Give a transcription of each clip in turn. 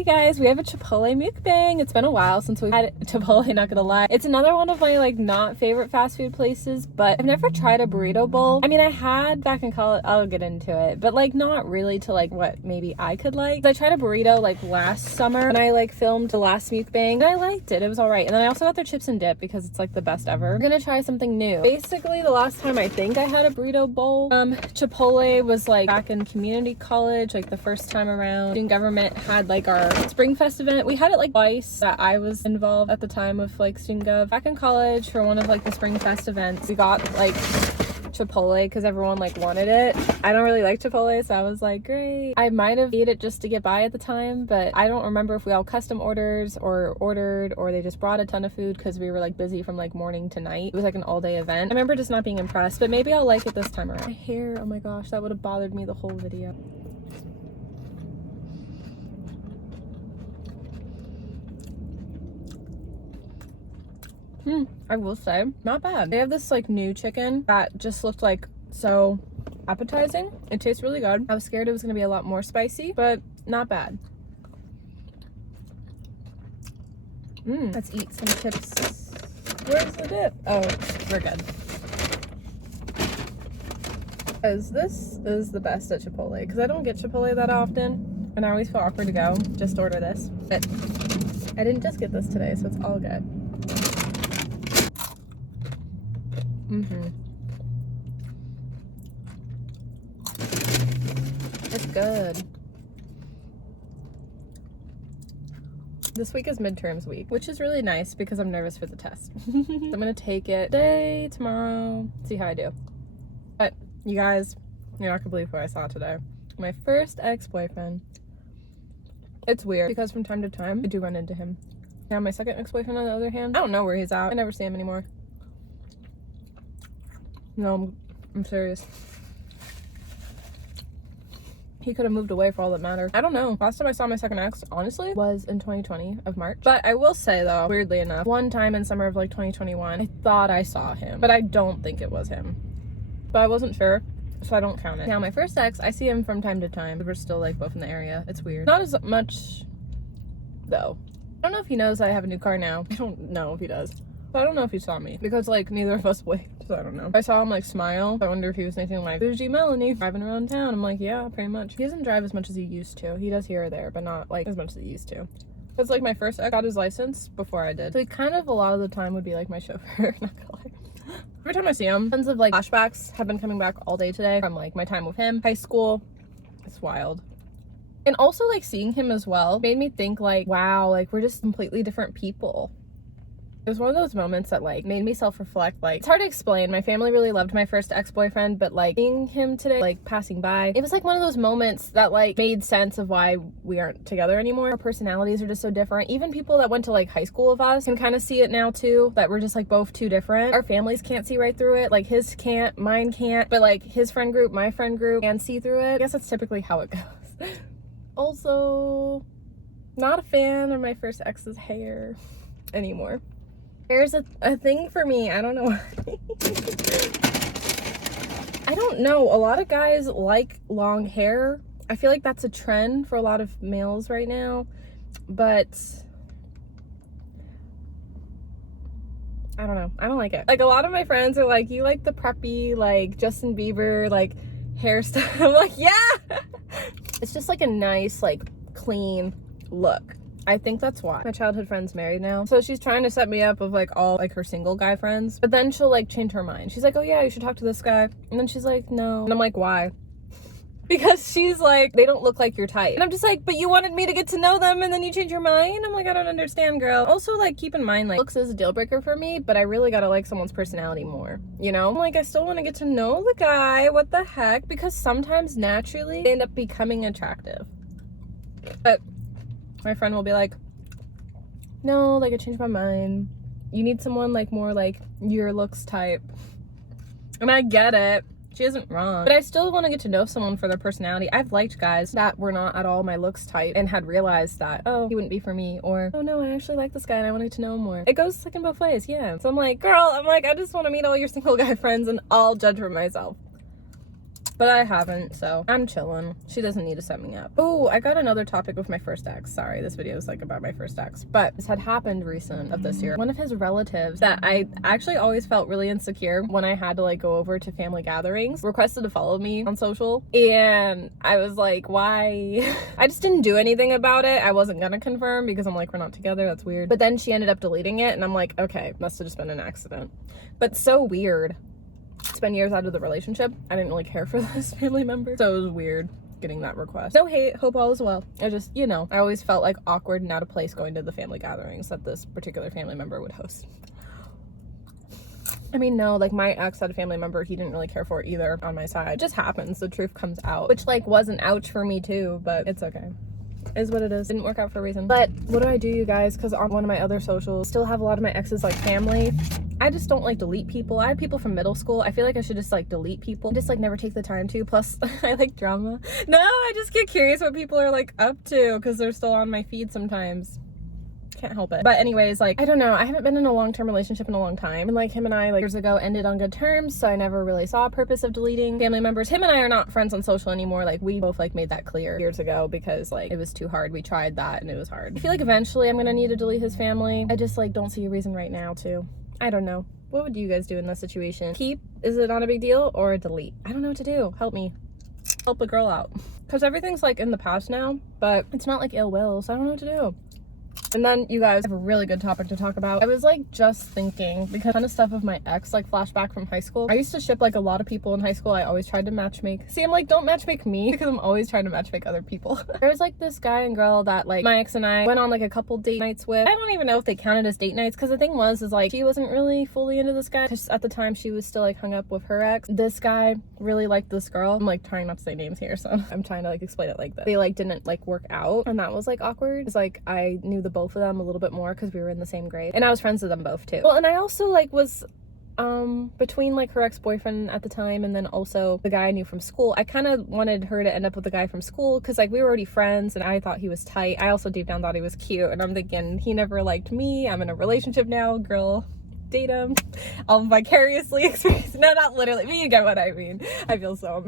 Hey guys, we have a Chipotle mukbang. It's been a while since we've had Chipotle, not gonna lie. It's another one of my like not favorite fast food places, but I've never tried a burrito bowl. I mean, I had back in college, I'll get into it, but like not really to like what maybe I could like. I tried a burrito like last summer and I like filmed the last mukbang and I liked it. It was all right. And then I also got their chips and dip because it's like the best ever. We're gonna try something new. Basically, the last time I think I had a burrito bowl, Chipotle was like back in community college, like the first time around. Student government had like our Spring Fest event. We had it like twice that I was involved at the time of like student gov. Back in college for one of like the Spring Fest events, we got like Chipotle because everyone like wanted it. I don't really like Chipotle, so I was like, great. I might have ate it just to get by at the time, but I don't remember if we all custom ordered or they just brought a ton of food because we were like busy from like morning to night. It was like an all-day event. I remember just not being impressed, but maybe I'll like it this time around. My hair, oh my gosh, that would have bothered me the whole video. I will say, not bad. They have this like new chicken that just looked like so appetizing. It tastes really good. I was scared it was gonna be a lot more spicy, but not bad. Let's eat some chips. Where's the dip? Oh, we're good. Because this is the best at Chipotle, because I don't get Chipotle that often, and I always feel awkward to go. Just order this. But I didn't just get this today, so it's all good. It's good. This week is midterms week, which is really nice because I'm nervous for the test. I'm gonna take it today, tomorrow, see how I do. But you guys, you're not gonna believe who I saw today. My first ex-boyfriend. It's weird because from time to time I do run into him. Now my second ex-boyfriend on the other hand, I don't know where he's at. I never see him anymore. No, I'm serious. He could have moved away for all that matters. I don't know. Last time I saw my second ex, honestly, was in 2020 of March. But I will say though, weirdly enough, one time in summer of like 2021, I thought I saw him, but I don't think it was him. But I wasn't sure, so I don't count it. Now my first ex, I see him from time to time. We're still like both in the area. It's weird. Not as much though. I don't know if he knows I have a new car now. I don't know if he does. But I don't know if he saw me because like neither of us waved, so I don't know. I saw him like smile. I wonder if he was thinking like, bougie Melanie driving around town. I'm like, yeah, pretty much. He doesn't drive as much as he used to. He does here or there, but not like as much as he used to. Because like my first ex got his license before I did. So he kind of a lot of the time would be like my chauffeur, not gonna lie. Every time I see him, tons of like flashbacks have been coming back all day today from like my time with him, high school. It's wild. And also like seeing him as well made me think like, wow, like we're just completely different people. It was one of those moments that like made me self-reflect. Like, it's hard to explain. My family really loved my first ex-boyfriend, but like seeing him today, like passing by, it was like one of those moments that like made sense of why we aren't together anymore. Our personalities are just so different. Even people that went to like high school with us can kind of see it now too, that we're just like both too different. Our families can't see right through it. Like his can't, mine can't, but like his friend group, my friend group can see through it. I guess that's typically how it goes. Also, not a fan of my first ex's hair anymore. There's a thing for me. I don't know. I don't know. A lot of guys like long hair. I feel like that's a trend for a lot of males right now. But I don't know. I don't like it. Like a lot of my friends are like, you like the preppy, like Justin Bieber, like hairstyle. I'm like, yeah. It's just like a nice, like clean look. I think that's why. My childhood friend's married now, so she's trying to set me up with like all like her single guy friends, but then she'll like change her mind. She's like, oh yeah, you should talk to this guy, and then she's like, no, and I'm like, why? Because she's like, they don't look like your type, and I'm just like, but you wanted me to get to know them and then you change your mind? I'm like, I don't understand, girl. Also, like, keep in mind, like, looks is a deal breaker for me, but I really gotta like someone's personality more, you know? I'm like, I still want to get to know the guy. What the heck? Because sometimes naturally they end up becoming attractive, but my friend will be like, no, like I changed my mind. You need someone like more like your looks type. And I get it. She isn't wrong. But I still want to get to know someone for their personality. I've liked guys that were not at all my looks type and had realized that, oh, he wouldn't be for me. Or, oh no, I actually like this guy and I want to get to know him more. It goes second both ways, yeah. So I'm like, girl, I just want to meet all your single guy friends and I'll judge for myself. but I haven't, so I'm chilling. She doesn't need to set me up. Oh, I got another topic with my first ex. Sorry, this video is like about my first ex, but this had happened recent of this year. One of his relatives that I actually always felt really insecure when I had to like go over to family gatherings requested to follow me on social, and I was like, why? I just didn't do anything about it. I wasn't gonna confirm because I'm like, we're not together, that's weird. But then she ended up deleting it, and I'm like, okay, must have just been an accident. But so weird. It's been years out of the relationship. I didn't really care for this family member, so it was weird getting that request. No hate, hope all is well. I just, you know, I always felt like awkward and out of place going to the family gatherings that this particular family member would host. I mean, no, like my ex had a family member he didn't really care for either on my side. It just happens, the truth comes out, which like was an ouch for me too, but it's okay. Is what it is. Didn't work out for a reason. But what do I do, you guys? Because on one of my other socials, still have a lot of my exes like family. I just don't like delete people. I have people from middle school. I feel like I should just like delete people. I just like never take the time to. Plus, I like drama. No, I just get curious what people are like up to because they're still on my feed sometimes. Can't help it. But anyways, like, I don't know, I haven't been in a long-term relationship in a long time, and like him and I like years ago ended on good terms, so I never really saw a purpose of deleting family members. Him and I are not friends on social anymore. Like we both like made that clear years ago because like it was too hard. We tried that and it was hard. I feel like eventually I'm gonna need to delete his family. I just like don't see a reason right now to. I don't know. What would you guys do in this situation? Keep? Is it not a big deal? Or delete? I don't know what to do. Help me. Help a girl out. Because everything's like in the past now, but it's not like ill will, so I don't know what to do. And then you guys have a really good topic to talk about. I was like just thinking because a ton of stuff of my ex like flashback from high school. I used to ship like a lot of people in high school. I always tried to matchmake. See, I'm like, don't matchmake me because I'm always trying to matchmake other people. There was like this guy and girl that like my ex and I went on like a couple date nights with. I don't even know if they counted as date nights because the thing was is like she wasn't really fully into this guy because at the time she was still like hung up with her ex. This guy really liked this girl. I'm like trying not to say names here, so I'm trying to like explain it like this. They like didn't like work out, and that was like awkward. It's like I knew the both of them a little bit more because we were in the same grade, and I was friends with them both too. Well, and I also like was between like her ex-boyfriend at the time and then also the guy I knew from school. I kind of wanted her to end up with the guy from school because like we were already friends and I thought he was tight. I also deep down thought he was cute, and I'm thinking he never liked me. I'm in a relationship now, girl, date him. I'll vicariously experience. No, not literally, but you get what I mean. I feel so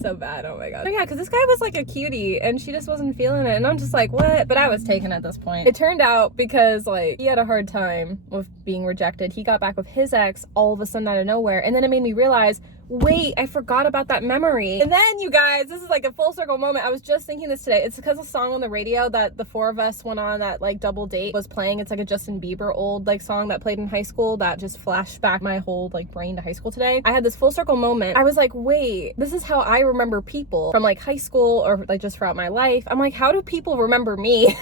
so bad. Oh my god. But yeah, because this guy was like a cutie and she just wasn't feeling it, and I'm just like, what? But I was taken at this point. It turned out because like he had a hard time with being rejected, he got back with his ex all of a sudden out of nowhere, and then it made me realize, wait, I forgot about that memory. And then you guys, this is like a full circle moment. I was just thinking this today. It's because a song on the radio that the four of us went on that like double date was playing. It's like a Justin Bieber old like song that played in high school that just flashed back my whole like brain to high school today. I had this full circle moment. I was like, wait, this is how I remember people from like high school or like just throughout my life. I'm like, how do people remember me?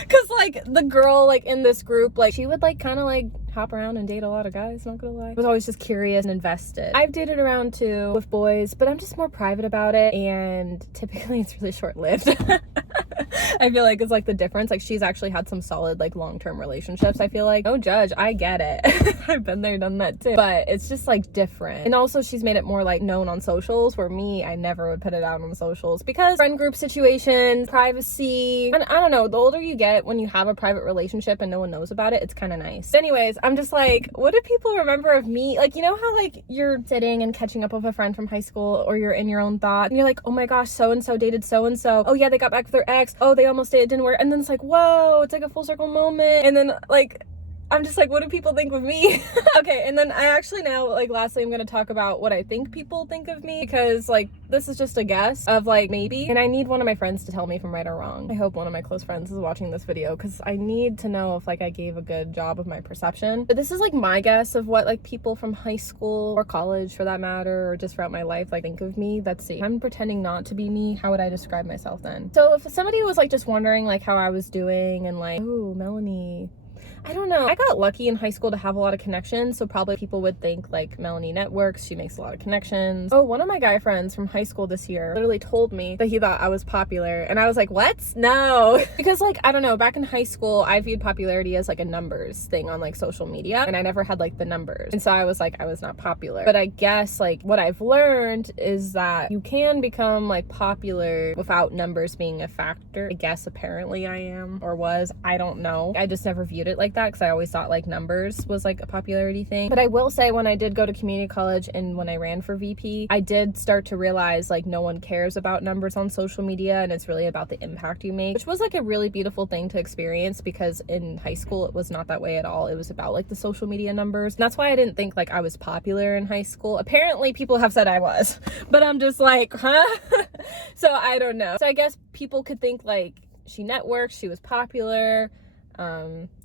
Because like the girl like in this group, like she would like kind of like hop around and date a lot of guys, not gonna lie. I was always just curious and invested. I've dated around too with boys, but I'm just more private about it, and typically it's really short-lived. I feel like it's like the difference. Like she's actually had some solid like long-term relationships. I feel like, no judge, I get it. I've been there, done that too, but it's just like different. And also she's made it more like known on socials, where me, I never would put it out on socials because friend group situations, privacy, and I don't know, the older you get, when you have a private relationship and no one knows about it, it's kind of nice. Anyways, I'm just like, what do people remember of me? Like, you know how like you're sitting and catching up with a friend from high school, or you're in your own thought and you're like, oh my gosh, so-and-so dated so-and-so. Oh yeah, they got back with their ex. Oh, they almost did, it didn't work. And then it's like, whoa, it's like a full circle moment. And then like, I'm just like, what do people think of me? Okay, and then I actually now, like, lastly, I'm gonna talk about what I think people think of me, because, like, this is just a guess of, like, maybe, and I need one of my friends to tell me if I'm right or wrong. I hope one of my close friends is watching this video, because I need to know if, like, I gave a good job of my perception. But this is, like, my guess of what, like, people from high school, or college, for that matter, or just throughout my life, like, think of me. Let's see. I'm pretending not to be me. How would I describe myself then? So if somebody was, like, just wondering, like, how I was doing, and, like, ooh, Melanie, I don't know. I got lucky in high school to have a lot of connections, so probably people would think like Melanie networks, she makes a lot of connections. Oh, one of my guy friends from high school this year literally told me that he thought I was popular, and I was like, what? No. Because like, I don't know, back in high school, I viewed popularity as like a numbers thing on like social media, and I never had like the numbers, and so I was like, I was not popular. But I guess like what I've learned is that you can become like popular without numbers being a factor. I guess apparently I am, or was, I don't know. I just never viewed it like like that because I always thought like numbers was like a popularity thing. But I will say, when I did go to community college and when I ran for VP, I did start to realize like no one cares about numbers on social media, and it's really about the impact you make, which was like a really beautiful thing to experience, because in high school it was not that way at all. It was about like the social media numbers, and that's why I didn't think like I was popular in high school. Apparently people have said I was, but I'm just like, huh? So I don't know. So I guess people could think like she networked, she was popular,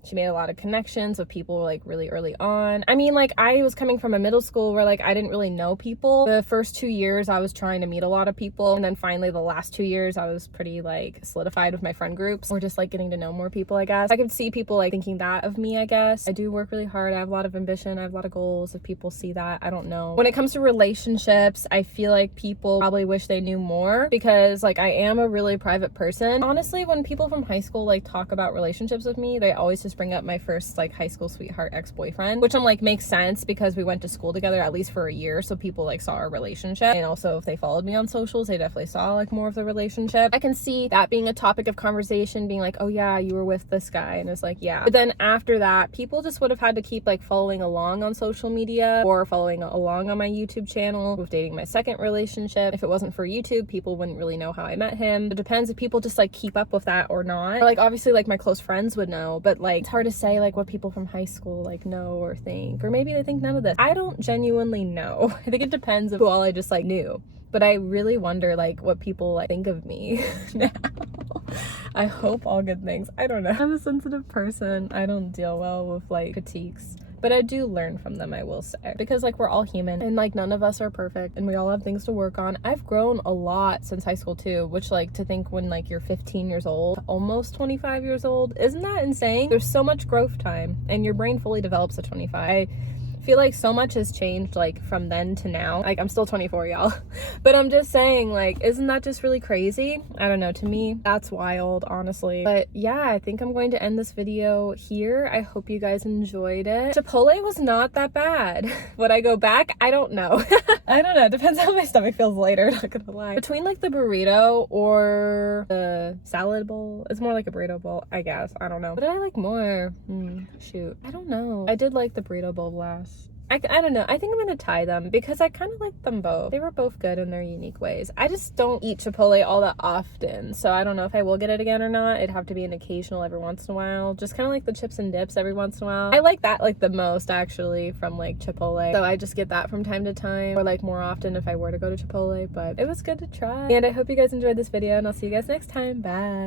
she made a lot of connections with people like really early on. I mean, like, I was coming from a middle school where like I didn't really know people. The first 2 years I was trying to meet a lot of people, and then finally the last 2 years I was pretty like solidified with my friend groups, or just like getting to know more people. I guess I could see people like thinking that of me. I guess I do work really hard, I have a lot of ambition, I have a lot of goals. If people see that, I don't know. When it comes to relationships, I feel like people probably wish they knew more, because like I am a really private person. Honestly, when people from high school like talk about relationships with me, they always just bring up my first like high school sweetheart ex-boyfriend, which I'm like, makes sense because we went to school together at least for a year, so people like saw our relationship. And also if they followed me on socials, they definitely saw like more of the relationship. I can see that being a topic of conversation, being like, oh yeah, you were with this guy, and it's like, yeah. But then after that, people just would have had to keep like following along on social media or following along on my YouTube channel with dating my second relationship. If it wasn't for YouTube, people wouldn't really know how I met him. It depends if people just like keep up with that or not. Or, like, obviously like my close friends would know, but like it's hard to say like what people from high school like know or think, or maybe they think none of this. I don't genuinely know. I think it depends of who all I just like knew. But I really wonder like what people like think of me now. I hope all good things. I don't know. I'm a sensitive person. I don't deal well with like critiques, but I do learn from them, I will say, because like we're all human, and like none of us are perfect, and we all have things to work on. I've grown a lot since high school too, which like to think when like you're 15 years old, almost 25 years old, isn't that insane? There's so much growth time, and your brain fully develops at 25. I feel like so much has changed like from then to now. Like I'm still 24, y'all, but I'm just saying, like, isn't that just really crazy? I don't know, to me that's wild, honestly. But yeah, I think I'm going to end this video here. I hope you guys enjoyed it. Chipotle was not that bad. Would I go back? I don't know. I don't know, depends how my stomach feels later, not gonna lie. Between like the burrito or the salad bowl, it's more like a burrito bowl, I guess. I don't know, what did I like more? Shoot, I don't know. I did like the burrito bowl last. I don't know. I think I'm gonna tie them because I kind of like them both. They were both good in their unique ways. I just don't eat Chipotle all that often, so I don't know if I will get it again or not. It'd have to be an occasional every once in a while. Just kind of like the chips and dips every once in a while. I like that like the most actually from like Chipotle. So I just get that from time to time, or like more often if I were to go to Chipotle, but it was good to try. And I hope you guys enjoyed this video, and I'll see you guys next time. Bye.